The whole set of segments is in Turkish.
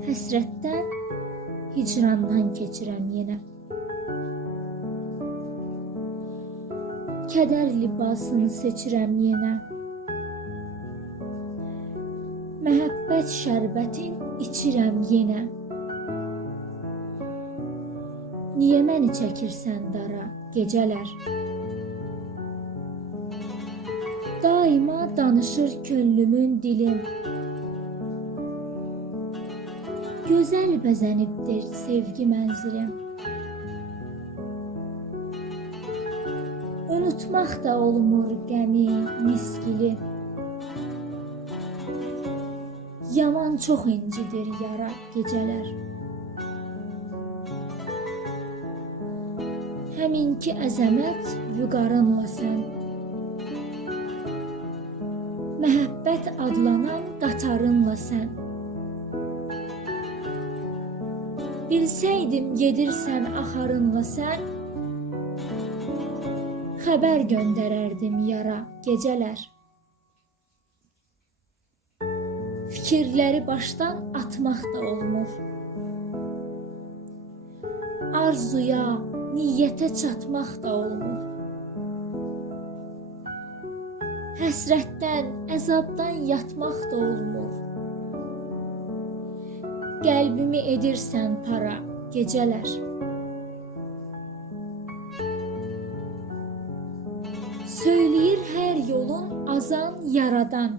Həsrətdən, hicrandan keçirəm yenə. Kədər libasını seçirəm yenə. Məhəbbət şərbətin içirəm yenə. Niyə məni çəkirsən dara gecələr? Daima danışır könlümün dilim. Gözəl bəzənibdir sevgi mənzilim. Unutmaq da olmur qəmi, miskili. Yaman çox incidir yara gecələr. Həminki əzəmət vüqarınla sən. Məhəbbət adlanan qatarınla sən. Bilsəydim gedirsən axarınla sən. Xəbər göndərərdim yara gecələr. Fikirləri başdan atmaq da olmur. Arzuya, niyyətə çatmaq da olmur. Həsrətdən, əzabdan yatmaq da olmur. Qəlbimi edirsən para gecələr. Söyləyir hər yolun azan yaradan.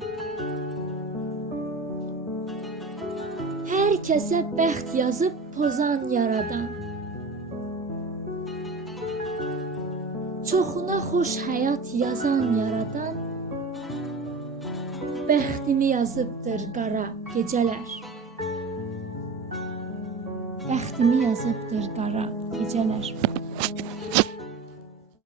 Hər kəsə bəxt yazıb pozan yaradan. Çoxuna xoş həyat yazan yaradan. Bəxtimi yazıbdır qara gecələr. Bəxtimi yazıbdır qara gecələr.